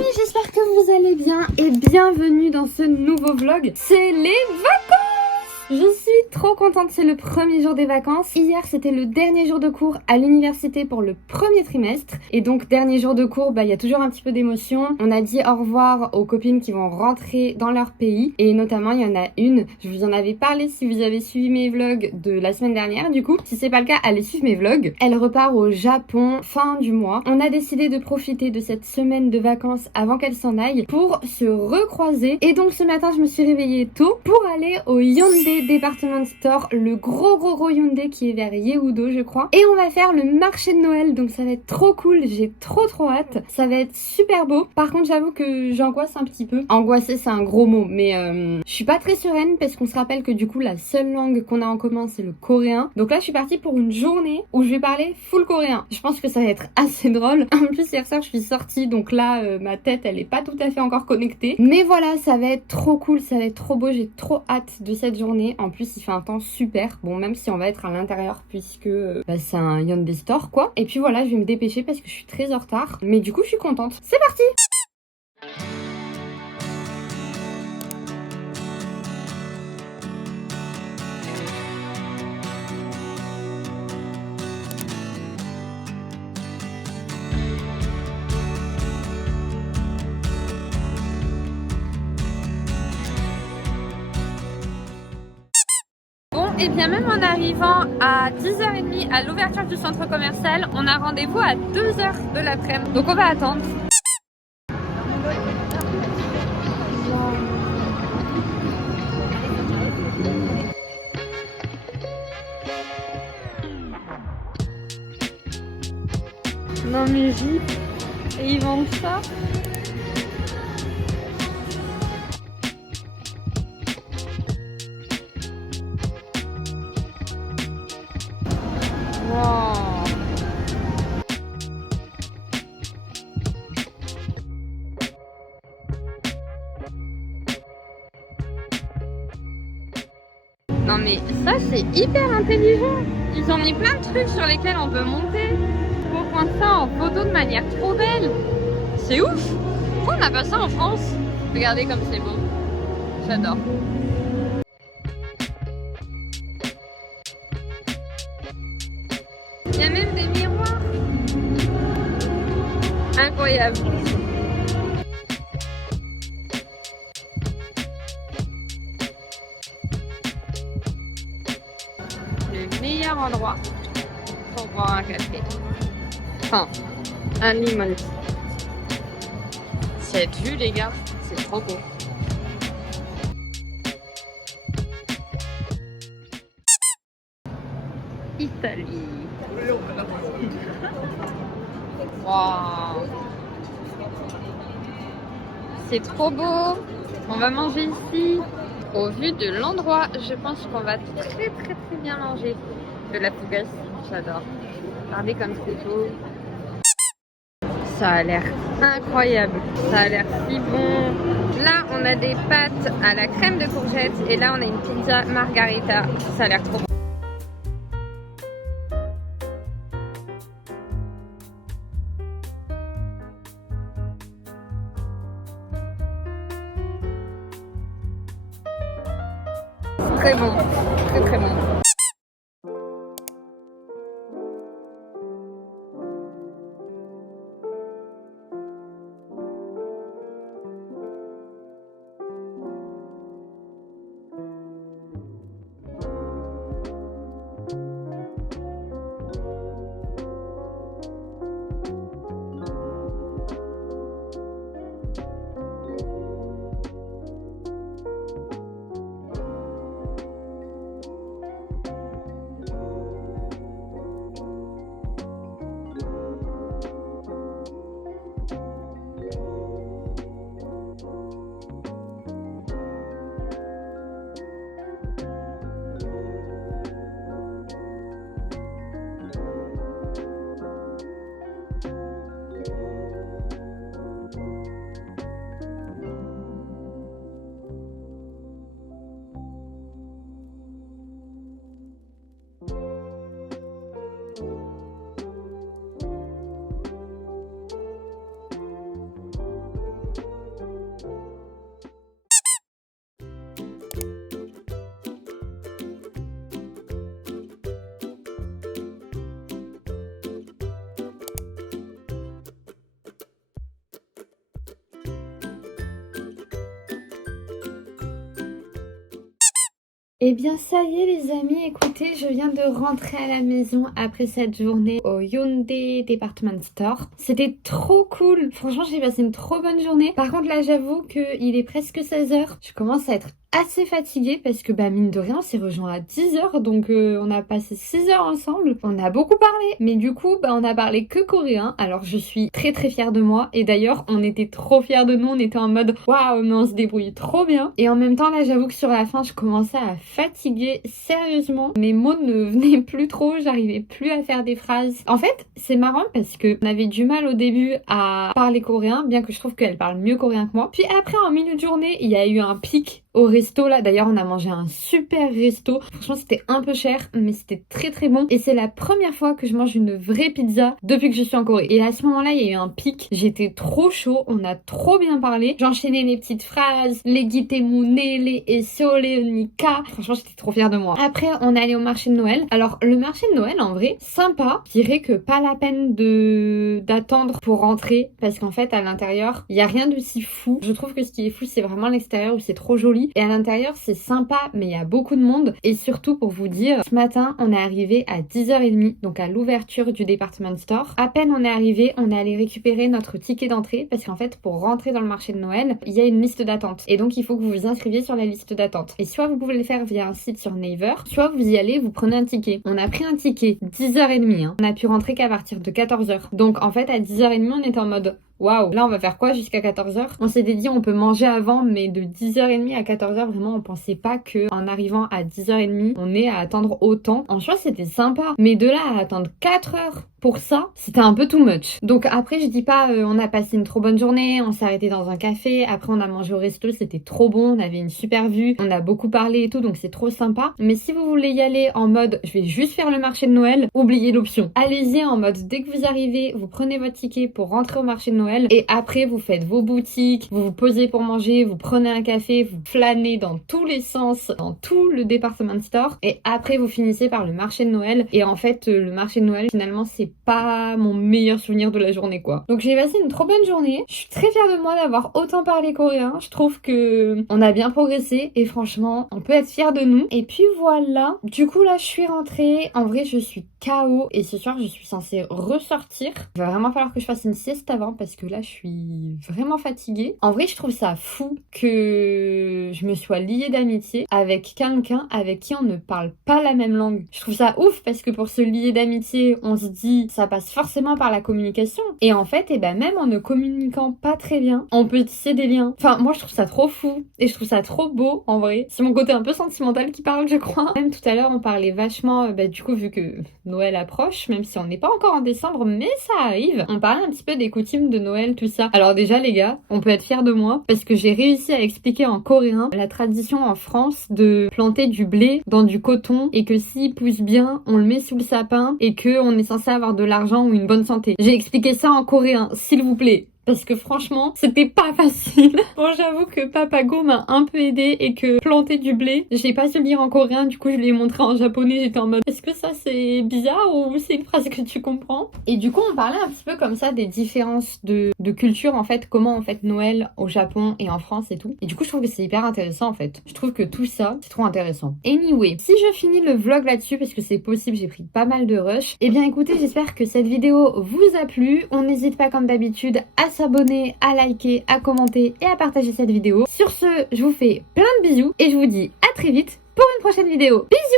amis, j'espère que vous allez bien et bienvenue dans ce nouveau vlog. C'est les vacances! Je suis trop contente, c'est le premier jour des vacances. Hier, c'était le dernier jour de cours à l'université pour le premier trimestre. Et donc, dernier jour de cours, il y a toujours un petit peu d'émotion. On a dit au revoir aux copines qui vont rentrer dans leur pays. Et notamment, il y en a une, je vous en avais parlé si vous avez suivi mes vlogs de la semaine dernière. Du coup, si c'est pas le cas, allez suivre mes vlogs. Elle repart au Japon fin du mois. On a décidé de profiter de cette semaine de vacances avant qu'elle s'en aille pour se recroiser. Et donc, ce matin, je me suis réveillée tôt pour aller au Hyundai Department Store, le gros Hyundai qui est vers Yeoudo je crois, et on va faire le marché de Noël, donc ça va être trop cool, j'ai trop hâte, ça va être super beau. Par contre j'avoue que j'angoisse un petit peu, angoisser c'est un gros mot, mais je suis pas très sereine parce qu'on se rappelle que du coup la seule langue qu'on a en commun c'est le coréen, donc là je suis partie pour une journée où je vais parler full coréen. Je pense que ça va être assez drôle. En plus hier soir je suis sortie, donc là ma tête elle est pas tout à fait encore connectée, mais voilà, ça va être trop cool, ça va être trop beau, j'ai trop hâte de cette journée. En plus il fait un temps super, bon même si on va être à l'intérieur puisque c'est un Hyundai Store quoi. Et puis voilà, je vais me dépêcher parce que je suis très en retard, mais du coup je suis contente. C'est parti! Et bien même en arrivant à 10h30 à l'ouverture du centre commercial, on a rendez-vous à 2h de l'après-midi. Donc on va attendre. Non mais et ils vendent ça. Wow. Non mais ça c'est hyper intelligent. Ils ont mis plein de trucs sur lesquels on peut monter pour prendre ça en photo de manière trop belle. C'est ouf. Pourquoi on n'a pas ça en France? Regardez comme c'est beau. J'adore. Il y a même des miroirs. Incroyable. Le meilleur endroit pour boire un café. Enfin, un limon. Cette vue les gars, c'est trop beau. Italie. Wow. C'est trop beau. On va manger ici. Au vu de l'endroit, je pense qu'on va très bien manger. De la fougasse, j'adore. Regardez comme c'est beau. Ça a l'air incroyable. Ça a l'air si bon. Là, on a des pâtes à la crème de courgette. Et là, on a une pizza margarita. Ça a l'air trop bon. Très bon, très bon. Eh bien ça y est les amis, écoutez, je viens de rentrer à la maison après cette journée au Hyundai Department Store. C'était trop cool, franchement j'ai passé une trop bonne journée. Par contre là j'avoue qu'il est presque 16h, je commence à être assez fatiguée parce que mine de rien on s'est rejoint à 10h donc on a passé 6 heures ensemble, on a beaucoup parlé mais du coup on a parlé que coréen. Alors je suis très très fière de moi et d'ailleurs on était trop fiers de nous, on était en mode waouh mais on se débrouille trop bien. Et en même temps là j'avoue que sur la fin je commençais à fatiguer sérieusement, mes mots ne venaient plus trop, j'arrivais plus à faire des phrases. En fait c'est marrant parce que on avait du mal au début à parler coréen, bien que je trouve qu'elle parle mieux coréen que moi. Puis après en milieu de journée il y a eu un pic au resto là, d'ailleurs on a mangé un super resto, franchement c'était un peu cher mais c'était très très bon et c'est la première fois que je mange une vraie pizza depuis que je suis en Corée. Et à ce moment là il y a eu un pic, j'étais trop chaud, on a trop bien parlé, j'enchaînais les petites phrases, les guitemune, les eso, les nika, franchement j'étais trop fière de moi. Après on est allé au marché de Noël. Alors le marché de Noël en vrai sympa, je dirais que pas la peine d'attendre pour rentrer parce qu'en fait à l'intérieur il y a rien de si fou. Je trouve que ce qui est fou c'est vraiment l'extérieur où c'est trop joli. Et à l'intérieur c'est sympa mais il y a beaucoup de monde. Et surtout pour vous dire, ce matin on est arrivé à 10h30, donc à l'ouverture du department store. À peine on est arrivé, on est allé récupérer notre ticket d'entrée parce qu'en fait pour rentrer dans le marché de Noël il y a une liste d'attente et donc il faut que vous vous inscriviez sur la liste d'attente. Et soit vous pouvez le faire via un site sur Naver, soit vous y allez, vous prenez un ticket. On a pris un ticket 10h30 hein. On a pu rentrer qu'à partir de 14h. Donc en fait à 10h30 on était en mode waouh, là on va faire quoi jusqu'à 14h? On s'était dit on peut manger avant, mais de 10h30 à 14h vraiment on pensait pas que en arrivant à 10h30 on ait à attendre autant. En soi c'était sympa, mais de là à attendre 4 heures pour ça, c'était un peu too much. Donc après je dis pas on a passé une trop bonne journée, on s'est arrêté dans un café, après on a mangé au resto, c'était trop bon, on avait une super vue, on a beaucoup parlé et tout, donc c'est trop sympa. Mais si vous voulez y aller en mode je vais juste faire le marché de Noël, oubliez l'option. Allez-y en mode dès que vous arrivez, vous prenez votre ticket pour rentrer au marché de Noël et après vous faites vos boutiques, vous vous posez pour manger, vous prenez un café, vous flânez dans tous les sens, dans tout le department store et après vous finissez par le marché de Noël. Et en fait le marché de Noël finalement c'est pas mon meilleur souvenir de la journée quoi. Donc j'ai passé une trop bonne journée, je suis très fière de moi d'avoir autant parlé coréen, je trouve que on a bien progressé et franchement on peut être fier de nous. Et puis voilà, du coup là je suis rentrée, en vrai je suis KO et ce soir je suis censée ressortir. Il va vraiment falloir que je fasse une sieste avant parce que là je suis vraiment fatiguée. En vrai je trouve ça fou que je me sois liée d'amitié avec quelqu'un avec qui on ne parle pas la même langue. Je trouve ça ouf parce que pour se lier d'amitié on se dit ça passe forcément par la communication et en fait même en ne communiquant pas très bien on peut tisser des liens. Enfin moi je trouve ça trop fou et je trouve ça trop beau en vrai. C'est mon côté un peu sentimental qui parle je crois. Même tout à l'heure on parlait vachement du coup vu que Noël approche, même si on n'est pas encore en décembre mais ça arrive, on parlait un petit peu des coutumes de Noël tout ça. Alors déjà les gars on peut être fiers de moi parce que j'ai réussi à expliquer en coréen la tradition en France de planter du blé dans du coton et que s'il pousse bien on le met sous le sapin et que on est censé avoir de l'argent ou une bonne santé. J'ai expliqué ça en coréen s'il vous plaît. Parce que franchement, c'était pas facile. Bon, j'avoue que Papago m'a un peu aidé et que planter du blé, j'ai pas su lire en coréen, du coup je l'ai montré en japonais, j'étais en mode est-ce que ça c'est bizarre ou c'est une phrase que tu comprends? Et du coup on parlait un petit peu comme ça des différences de culture en fait, comment on fête Noël au Japon et en France et tout. Et du coup je trouve que c'est hyper intéressant en fait. Je trouve que tout ça c'est trop intéressant. Anyway, si je finis le vlog là-dessus parce que c'est possible, j'ai pris pas mal de rush. Et bien écoutez, j'espère que cette vidéo vous a plu. On n'hésite pas comme d'habitude à s'abonner, à liker, à commenter et à partager cette vidéo. Sur ce, je vous fais plein de bisous et je vous dis à très vite pour une prochaine vidéo. Bisous!